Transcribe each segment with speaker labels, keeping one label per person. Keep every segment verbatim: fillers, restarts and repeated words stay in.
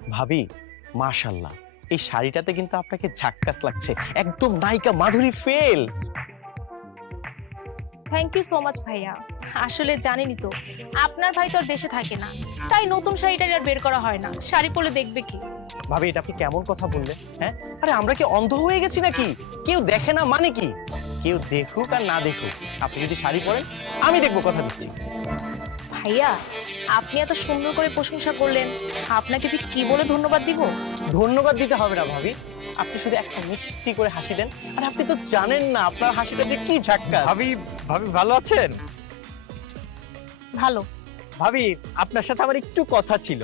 Speaker 1: ভাবি মাশাআল্লাহ, এই শাড়িটাতে কিন্তু আপনাকে ঝাক্কাস লাগছে, একদম নায়িকা Madhuri fail.
Speaker 2: Thank you so much ভাইয়া। আসলে জানেনই তো আপনার ভাই তো আর দেশে থাকে না, তাই নতুন শাড়িটা আর বের করা হয় না। শাড়ি পরলে দেখবে কি?
Speaker 1: ভাবি এটা আপনি কেমন কথা বললেন? হ্যাঁ, আরে আমরা কি অন্ধ হয়ে গেছি নাকি? কেউ দেখে না মানে কি? কেউ দেখুক আর না দেখুক, আপনি যদি শাড়ি পরেন আমি দেখবো, কথা দিচ্ছি।
Speaker 2: ভাইয়া আপনি এত সুন্দর করে প্রশংসা করলেন, আপনাকে যে কি বলে ধন্যবাদ দিব।
Speaker 1: ধন্যবাদ দিতে হবে না ভাবি, আপনি শুধু একটা মিষ্টি করে হাসি দেন। আর আপনি তো জানেন না আপনার হাসিটা যে কি ঝাক্কাস।
Speaker 3: ভাবি, ভাবি ভালো আছেন?
Speaker 2: ভালো।
Speaker 3: ভাবি আপনার সাথে আমার একটু কথা ছিল।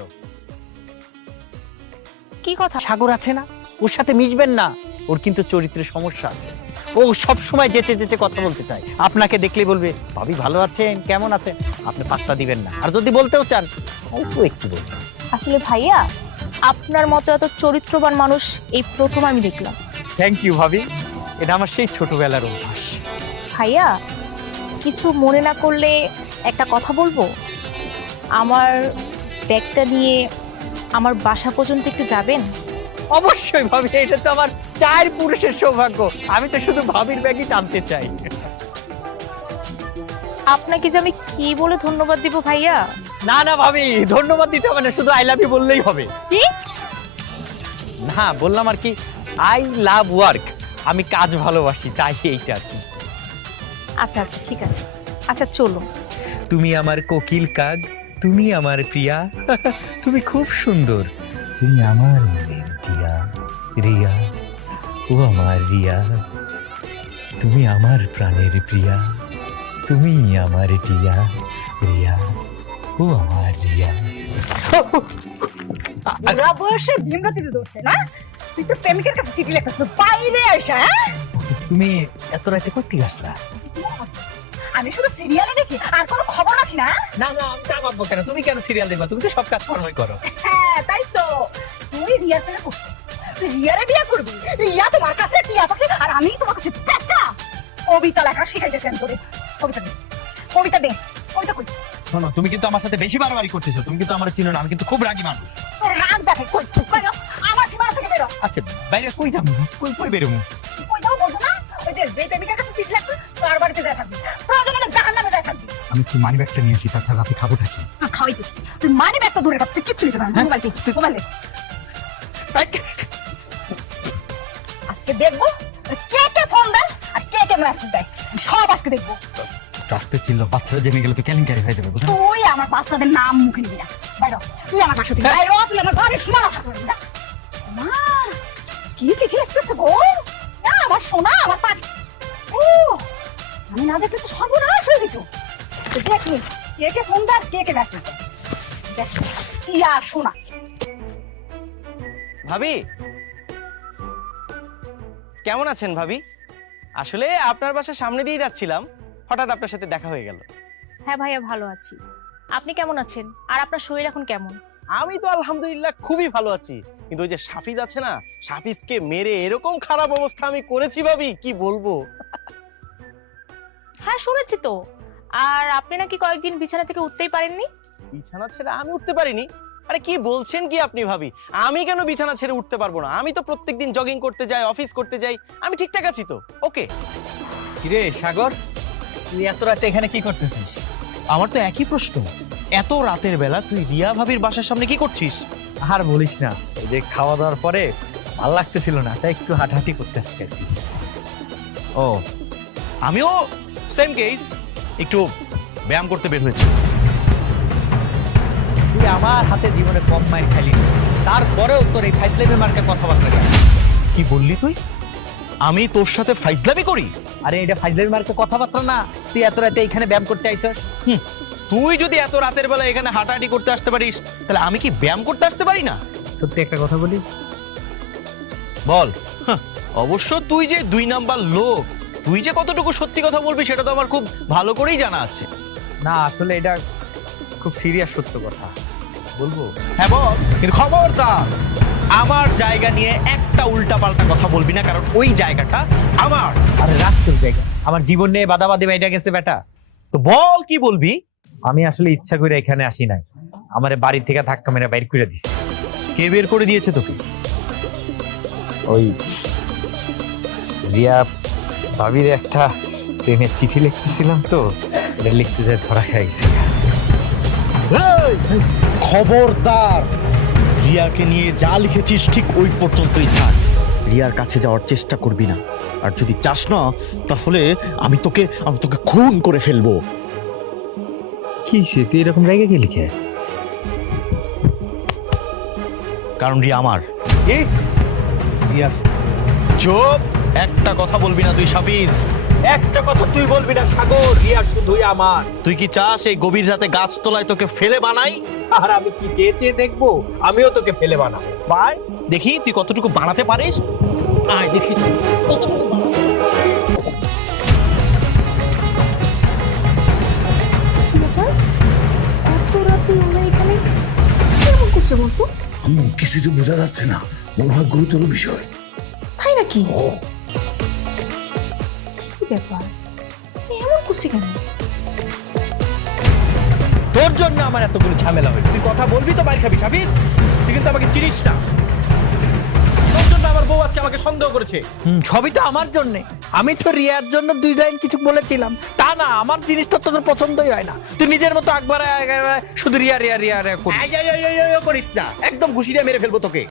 Speaker 2: কি কথা?
Speaker 3: সাগর আছে না, ওর সাথে মিশবেন না, ওর কিন্তু চরিত্রের সমস্যা আছে। ও সব সময় যেতে যেতে কথা বলতে চায়, আপনাকে দেখলেই বলবে ভাবি ভালো আছেন, কেমন আছেন, আপনি পাত্তা দিবেন না। আর যদি বলতেও চান অল্প একটু বলবেন।
Speaker 2: আসলে ভাইয়া আপনার মতো এত চরিত্রবান মানুষ এই প্রথম আমি দেখলাম।
Speaker 3: থ্যাংক ইউ ভাবি, এটা আমার সেই ছোটবেলার অভ্যাস।
Speaker 2: ভাইয়া কিছু মনে না করলে একটা কথা বলবো? আমার ব্যাগটা নিয়ে আমার বাসা পর্যন্ত একটু যাবেন?
Speaker 3: অবশ্যই ভাবি, এটা তো আমার চার পুরুষের সৌভাগ্য। আমি তো শুধু ভাবির ব্যাগই টানতে চাই।
Speaker 2: আপনাকে যে আমি কি বলে ধন্যবাদ দিব ভাইয়া?
Speaker 3: না না ভাবি, ধন্যবাদ দিতে হবে না, শুধু আই লাভ ইউ বললেই হবে।
Speaker 2: কি?
Speaker 3: না বললাম আর কি, আই লাভ ওয়ার্ক, আমি কাজ ভালোবাসি, তাই এইটা আর কি।
Speaker 2: আচ্ছা আচ্ছা ঠিক আছে, আচ্ছা চলো।
Speaker 4: তুমি আমার কোকিল কাক, তুমি আমার প্রিয়া, তুমি খুব সুন্দর, তুমি আমার মনের রিয়া, রিয়া ও আমার রিয়া, তুমি আমার প্রাণের প্রিয়া, তুমি আমার টিয়া, রিয়া ও আমার রিয়া।
Speaker 5: বুড়া বয়সে ভীমরাতিতে দোষে না, তুই তো প্রেমিকের কাছে চিঠি লিখতেছিস বাইরে আইসা। হ্যাঁ
Speaker 4: তুমি এত রাতে কোথায় আসলা?
Speaker 5: আমি শুধু সিরিয়ালে দেখি আর কোনো খবর রাখি না।
Speaker 4: না না, আমি তা ভাববো কেন? তুমি কেন সিরিয়াল দেখবা? তুমি তো সব কাজ কর্মই করো।
Speaker 5: হ্যাঁ তাই তো, তুই রিয়ার প্রেমে করছিস, তুই রিয়ারে বিয়ে করবি। রিয়া তোমার কাছে টিয়া পাখি আর আমি তোমার কাছে পেঁচা। কবিতা লেখা শিখাইতেছি আমি তোরে। কবিতা দে, কবিতা দে, কবিতা কই?
Speaker 4: শোনো, তুমি কিন্তু আমার সাথে বেশি বাড়াবাড়ি করতেছো, তুমি কিন্তু আমার চিনো না, আমি কিন্তু খুব রাগী মানুষ।
Speaker 5: তোর রাগ দেখে কই কই না, আমার সীমা থেকে বেরো।
Speaker 4: আচ্ছা বাইরে কই যাবো? কই কই বেরোবো?
Speaker 5: কই যাও বলছো না, ওই যে যে প্রেমিকের কাছে চিঠি লিখছিস তার বাড়িতে যায় থাকবি, প্রয়োজন হলে জাহান্নামে যায় থাকবি।
Speaker 4: আমি কি মানি ব্যাগটা নিয়ে আসি, তাছাড়া রাতে খাবো থাকি।
Speaker 5: তুই খাওয়াইতিস, তুই মানে ব্যাগটা দূরে রাখ, তুই কিচ্ছু নিতে পারবি না। মোবাইল দে, তুই মোবাইল দে। আজকে দেখবো কে কে ফোন দেয় আর কে কে মেসেজ দেয়, আমি সব আজকে দেখবো।
Speaker 4: রাস্তায় ছিল, বাচ্চারা জেনে গেলে তো কেলেঙ্কারি হয়ে যাবে, বুঝলেন?
Speaker 5: তুই আমার বাচ্চাদের নাম মুখে নিবি না, বাইরো। তুই আমার বাসা থেকে বাইরো, তুই আমার ঘরে শোনা রাখা করবি না। মা কি চিঠি লিখতেছে গো, না আমার সোনা, আমার পা। ও আমি না দেখলে তো সর্বনাশ হয়ে যেত। তো দেখলি কে কে ফোন দেয় আর কে কে মেসেজ দেয়, দেখ ইয়া সোনা।
Speaker 1: ভাবি কেমন আছেন ভাবি? আসলে আপনার বাসার সামনে দিয়ে যাচ্ছিলাম, হঠাৎ আপনার সাথে দেখা হয়ে গেল।
Speaker 2: হ্যাঁ ভাইয়া ভালো আছি, আপনি কেমন আছেন? আর আপনার শরীর এখন কেমন?
Speaker 1: আমি তো আলহামদুলিল্লাহ খুবই ভালো আছি, কিন্তু ওই যে সাফিজ আছে না, সাফিজকে মেরে এরকম খারাপ অবস্থা আমি করেছি ভাবি, কি বলবো।
Speaker 2: হ্যাঁ শুনেছি তো। আর আপনি নাকি কয়েকদিন বিছানা থেকে উঠতেই পারেননি?
Speaker 1: বিছানা ছেড়ে আমি উঠতে পারিনি? আরে কি বলছেন কি আপনি ভাবি, আমি কেন বিছানা ছেড়ে উঠতে পারবো না? আমি তো প্রত্যেকদিন জগিং করতে যাই, অফিস করতে যাই, আমি ঠিকঠাক আছি তো। ওকে।
Speaker 4: কিরে সাগর, তুই এত রাতে এখানে কি করতেছিস?
Speaker 1: আমার তো একই প্রশ্ন, এত রাতের বেলা তুই রিয়া ভাবির বাসার সামনে কি করছিস?
Speaker 3: আর বলিস না, এই যে খাওয়া দাওয়ার পরে ভাল লাগতেছিল না, তাই একটু হাঁটাহাঁটি করতে আসছি আর কি।
Speaker 1: ও আমিও সেম কেস, একটু ব্যায়াম করতে বের হয়েছি।
Speaker 3: তুই আমার হাতে জীবনে কম মাইর খাইলি, তারপরেও তোর এই ফাইজলামি মার্কা কথাবার্তা কেন?
Speaker 1: কি বললি তুই? আমি তোর সাথে ফাইজলামি করি?
Speaker 3: আরে এটা ফাইজলামি মার্কা কথাবার্তা না, তুই এত রাতে এইখানে ব্যায়াম করতে আইছস।
Speaker 1: তুই যদি এত রাতের বেলা এখানে হাঁটাহাঁটি করতে আসতে পারিস, তাহলে আমি কি ব্যায়াম করতে আসতে পারি না?
Speaker 3: সত্যি একটা কথা বলি,
Speaker 1: বল। হাহ, অবশ্য তুই যে দুই নাম্বার লোক, তুই যে কতটুকু সত্যি কথা বলবি সেটা তো আমার খুব ভালো করেই জানা আছে।
Speaker 3: না আসলে এটা খুব সিরিয়াস সত্য কথা, বলবো?
Speaker 1: হ্যাঁ বল, কিন্তু খবরদার আমার জায়গা নিয়ে একটা উল্টা পাল্টা কথা বলবি না, কারণ ওই জায়গাটা আমার।
Speaker 3: আরে রাস্তার জায়গা, আমার জীবন নিয়ে বাদাবাদি বাইটা গেছে বেটা।
Speaker 1: তো বল কি বলবি?
Speaker 3: আমি আসলে ইচ্ছা করে এখানে আসি নাই, আমারে বাড়ি থেকে ধাক্কা মেরে বাইর করে দিছে।
Speaker 1: কে বের করে দিয়েছে তোকে?
Speaker 4: ওই রিয়া ভাবির একটা প্রেমের চিঠি লিখতেছিলাম তো, এটা লিখতে যায় ধরা খাইছি।
Speaker 6: খবরদার, রিয়াকে নিয়ে যা লিখেছিস ঠিক ওই পর্যন্তই থাক। রিয়ার কাছে যাওয়ার চেষ্টা করবি না, আর যদি চাস না তাহলে আমি তোকে আমি তোকে খুন করে ফেলবো।
Speaker 4: কি সে তুই এরকম রেগে গেলি কে?
Speaker 6: কারণ রিয়া আমার।
Speaker 1: এই রিয়া,
Speaker 6: চুপ, একটা কথা বলবি না তুই সাফিজ।
Speaker 3: একটা কথা তুই বলবি না সাগর, রিয়া শুধুই আমার।
Speaker 6: তুই কি চাস এই গভীর রাতে গাছতলায় তোকে ফেলে বানাই?
Speaker 3: আর আমি কি চেয়ে চেয়ে দেখবো আমিও তোকে ফেলে বানাবো?
Speaker 1: ভাই দেখি তুই কতটুকু বানাতে পারিস। আয় দেখি
Speaker 5: এত রাতে ওরা এখানে কেমন করছে বলতো?
Speaker 7: আম্মু কিছুই তো বোঝা যাচ্ছে না, মনে হয় গুরুতর বিষয়।
Speaker 5: তাই নাকি?
Speaker 7: ও
Speaker 5: কি ব্যাপার, এমন করছে কেন?
Speaker 1: তোর জন্য আমার এতগুলো ঝামেলা হয়েছে। তুই কথা বলবি তো বাইর খাবি সাবির। তুই কিন্তু আমাকে চিনিস না। তোর জন্য আমার বউ আজকে আমাকে সন্দেহ করেছে।
Speaker 3: হুম, সবই তো আমার জন্য। আমি তো রিয়ার জন্য দুই লাইন কিছু বলেছিলাম, তা না আমার জিনিস তো তোদের পছন্দই হয় না। তুই নিজের মতো একবার শুধু রিয়া রিয়া রিয়া রিয়া করিস।
Speaker 1: এই, এই, এই, এই, এই, করিস না, একদম ঘুষি দিয়ে মেরে ফেলবো তোকে।